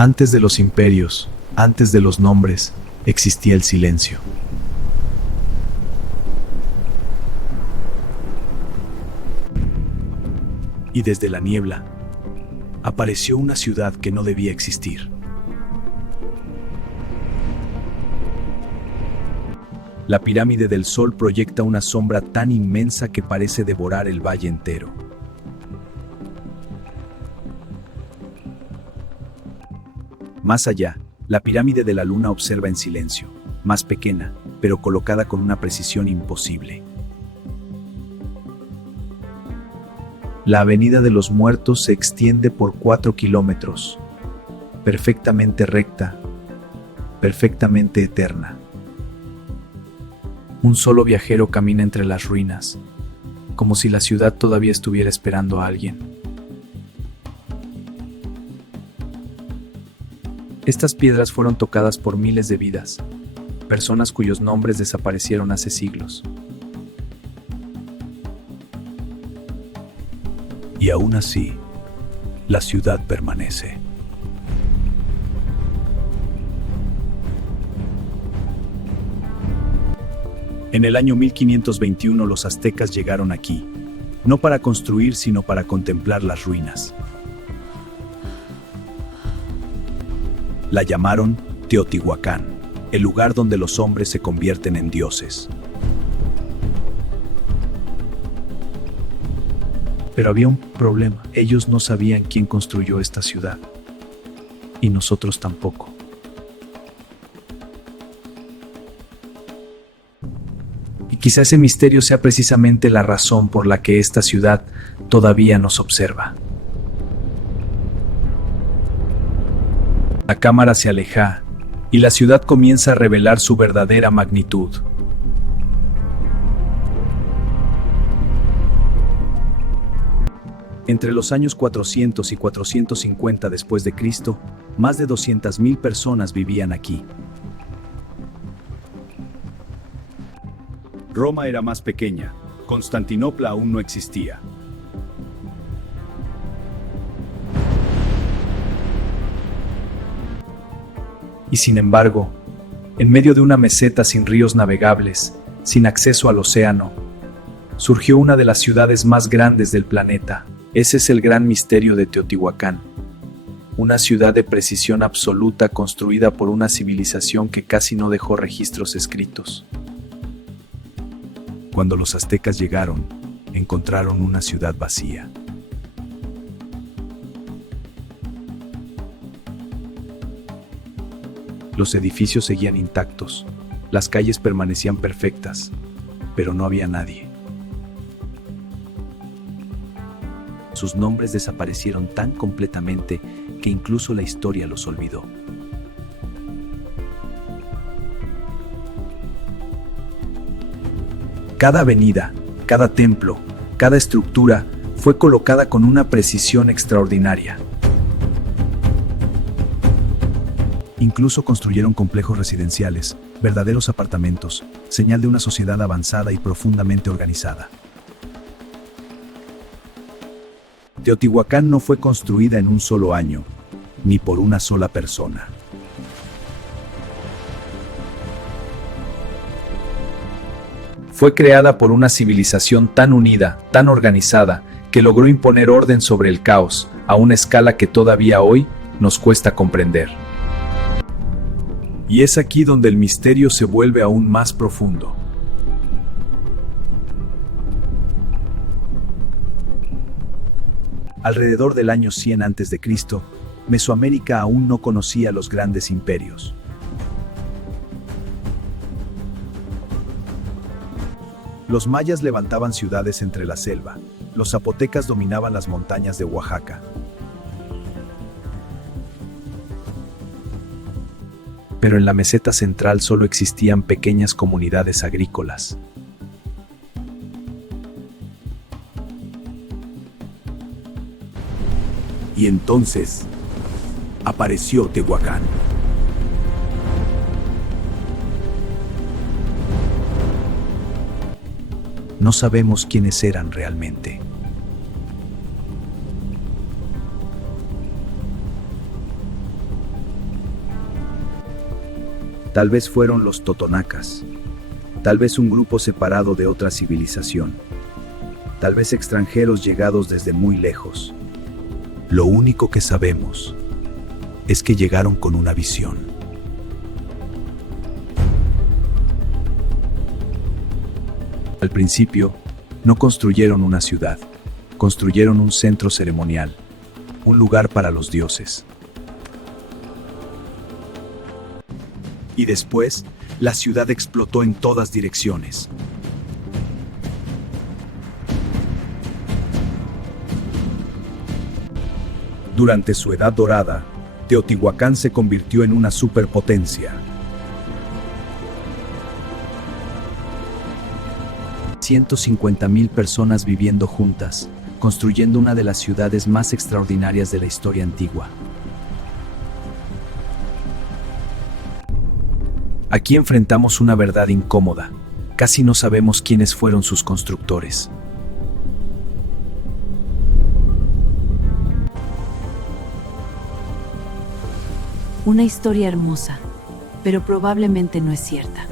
Antes de los imperios, antes de los nombres, existía el silencio. Y desde la niebla, apareció una ciudad que no debía existir. La pirámide del Sol proyecta una sombra tan inmensa que parece devorar el valle entero. Más allá, la pirámide de la Luna observa en silencio, más pequeña, pero colocada con una precisión imposible. La Avenida de los Muertos se extiende por 4 kilómetros, perfectamente recta, perfectamente eterna. Un solo viajero camina entre las ruinas, como si la ciudad todavía estuviera esperando a alguien. Estas piedras fueron tocadas por miles de vidas, personas cuyos nombres desaparecieron hace siglos. Y aún así, la ciudad permanece. En el año 1521 los aztecas llegaron aquí, no para construir sino para contemplar las ruinas. La llamaron Teotihuacán, el lugar donde los hombres se convierten en dioses. Pero había un problema. Ellos no sabían quién construyó esta ciudad. Y nosotros tampoco. Y quizá ese misterio sea precisamente la razón por la que esta ciudad todavía nos observa. La cámara se aleja y la ciudad comienza a revelar su verdadera magnitud. Entre los años 400 y 450 después de Cristo, más de 200.000 personas vivían aquí. Roma era más pequeña, Constantinopla aún no existía. Y sin embargo, en medio de una meseta sin ríos navegables, sin acceso al océano, surgió una de las ciudades más grandes del planeta. Ese es el gran misterio de Teotihuacán. Una ciudad de precisión absoluta construida por una civilización que casi no dejó registros escritos. Cuando los aztecas llegaron, encontraron una ciudad vacía. Los edificios seguían intactos, las calles permanecían perfectas, pero no había nadie. Sus nombres desaparecieron tan completamente que incluso la historia los olvidó. Cada avenida, cada templo, cada estructura fue colocada con una precisión extraordinaria. Incluso construyeron complejos residenciales, verdaderos apartamentos, señal de una sociedad avanzada y profundamente organizada. Teotihuacán no fue construida en un solo año, ni por una sola persona. Fue creada por una civilización tan unida, tan organizada, que logró imponer orden sobre el caos, a una escala que todavía hoy nos cuesta comprender. Y es aquí donde el misterio se vuelve aún más profundo. Alrededor del año 100 a.C., Mesoamérica aún no conocía los grandes imperios. Los mayas levantaban ciudades entre la selva, los zapotecas dominaban las montañas de Oaxaca. Pero en la meseta central solo existían pequeñas comunidades agrícolas. Y entonces apareció Tehuacán. No sabemos quiénes eran realmente. Tal vez fueron los totonacas. Tal vez un grupo separado de otra civilización. Tal vez extranjeros llegados desde muy lejos. Lo único que sabemos es que llegaron con una visión. Al principio, no construyeron una ciudad, construyeron un centro ceremonial, un lugar para los dioses. Y después, la ciudad explotó en todas direcciones. Durante su edad dorada, Teotihuacán se convirtió en una superpotencia. 150,000 personas viviendo juntas, construyendo una de las ciudades más extraordinarias de la historia antigua. Aquí enfrentamos una verdad incómoda. Casi no sabemos quiénes fueron sus constructores. Una historia hermosa, pero probablemente no es cierta.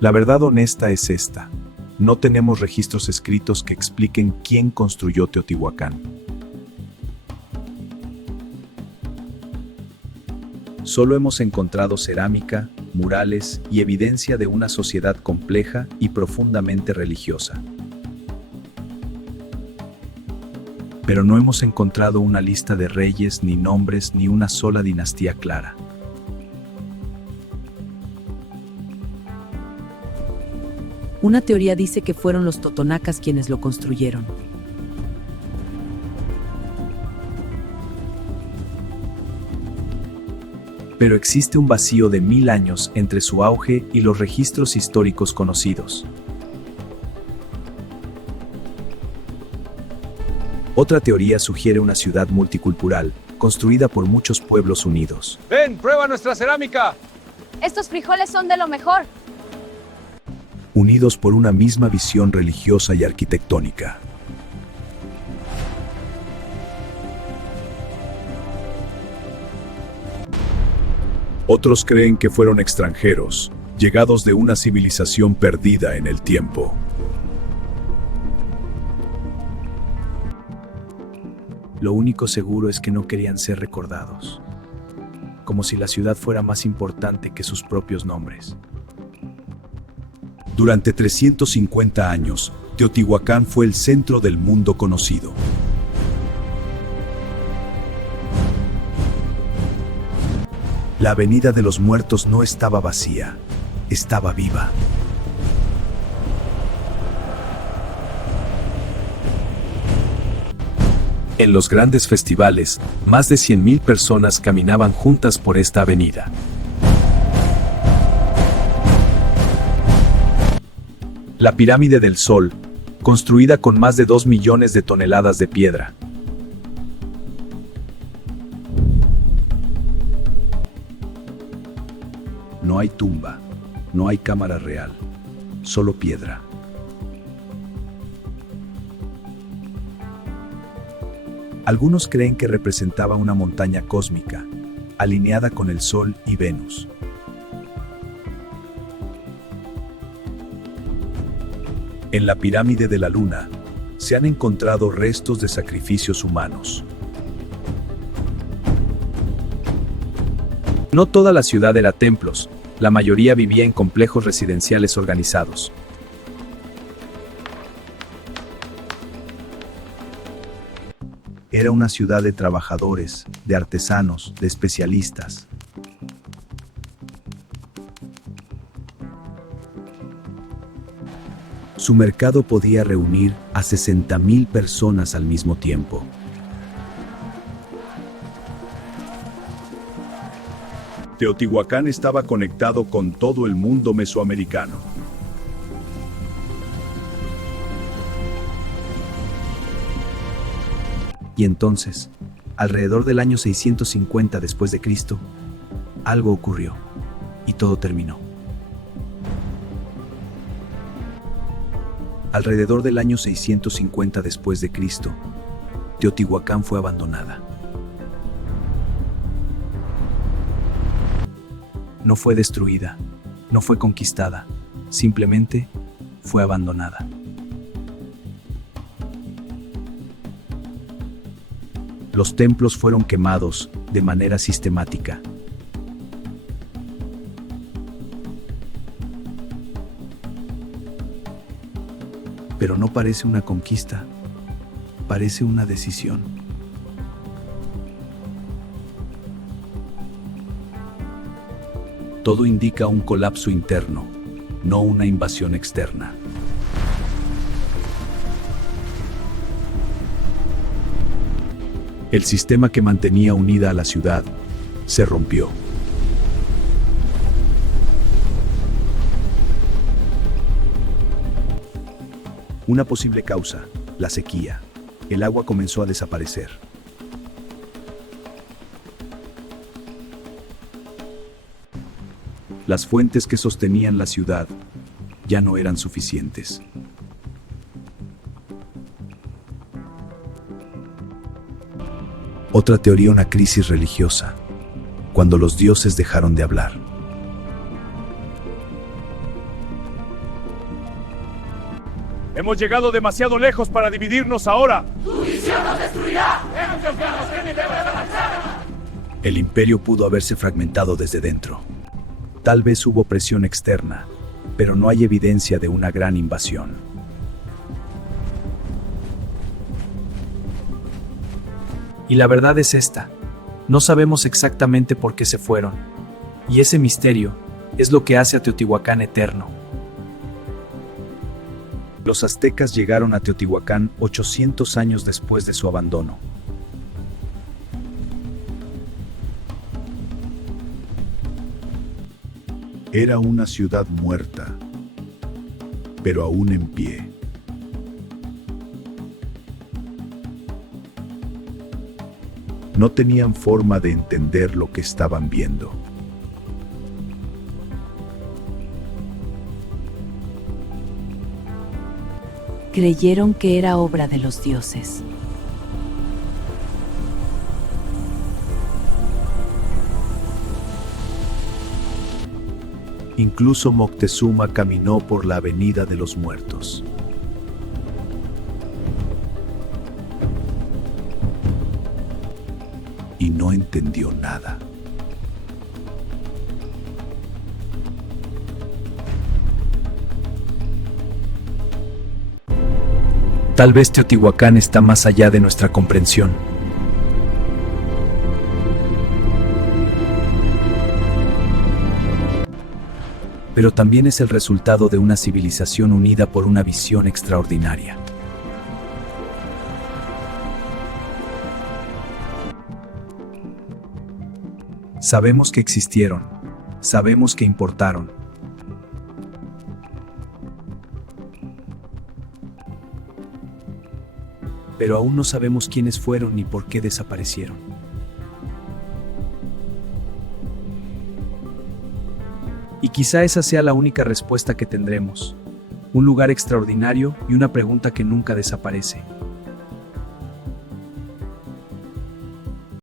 La verdad honesta es esta. No tenemos registros escritos que expliquen quién construyó Teotihuacán. Solo hemos encontrado cerámica, murales y evidencia de una sociedad compleja y profundamente religiosa. Pero no hemos encontrado una lista de reyes, ni nombres, ni una sola dinastía clara. Una teoría dice que fueron los totonacas quienes lo construyeron. Pero existe un vacío de 1000 años entre su auge y los registros históricos conocidos. Otra teoría sugiere una ciudad multicultural, construida por muchos pueblos unidos. ¡Ven, prueba nuestra cerámica! Estos frijoles son de lo mejor. Unidos por una misma visión religiosa y arquitectónica. Otros creen que fueron extranjeros, llegados de una civilización perdida en el tiempo. Lo único seguro es que no querían ser recordados, como si la ciudad fuera más importante que sus propios nombres. Durante 350 años, Teotihuacán fue el centro del mundo conocido. La Avenida de los Muertos no estaba vacía, estaba viva. En los grandes festivales, más de 100,000 personas caminaban juntas por esta avenida. La Pirámide del Sol, construida con más de 2 millones de toneladas de piedra. No hay tumba, no hay cámara real, solo piedra. Algunos creen que representaba una montaña cósmica, alineada con el Sol y Venus. En la pirámide de la Luna, se han encontrado restos de sacrificios humanos. No toda la ciudad era templos, la mayoría vivía en complejos residenciales organizados. Era una ciudad de trabajadores, de artesanos, de especialistas. Su mercado podía reunir a 60,000 personas al mismo tiempo. Teotihuacán estaba conectado con todo el mundo mesoamericano. Y entonces, alrededor del año 650 después de Cristo, algo ocurrió y todo terminó. Alrededor del año 650 después de Cristo, Teotihuacán fue abandonada. No fue destruida, no fue conquistada, simplemente fue abandonada. Los templos fueron quemados de manera sistemática. Pero no parece una conquista, parece una decisión. Todo indica un colapso interno, no una invasión externa. El sistema que mantenía unida a la ciudad se rompió. Una posible causa, la sequía. El agua comenzó a desaparecer. Las fuentes que sostenían la ciudad ya no eran suficientes. Otra teoría, una crisis religiosa, cuando los dioses dejaron de hablar. Hemos llegado demasiado lejos para dividirnos ahora. El imperio pudo haberse fragmentado desde dentro. Tal vez hubo presión externa, pero no hay evidencia de una gran invasión. Y la verdad es esta: no sabemos exactamente por qué se fueron, y ese misterio es lo que hace a Teotihuacán eterno. Los aztecas llegaron a Teotihuacán 800 años después de su abandono. Era una ciudad muerta, pero aún en pie. No tenían forma de entender lo que estaban viendo. Creyeron que era obra de los dioses. Incluso Moctezuma caminó por la Avenida de los Muertos. Y no entendió nada. Tal vez Teotihuacán está más allá de nuestra comprensión. Pero también es el resultado de una civilización unida por una visión extraordinaria. Sabemos que existieron, sabemos que importaron. Pero aún no sabemos quiénes fueron ni por qué desaparecieron. Y quizá esa sea la única respuesta que tendremos. Un lugar extraordinario y una pregunta que nunca desaparece.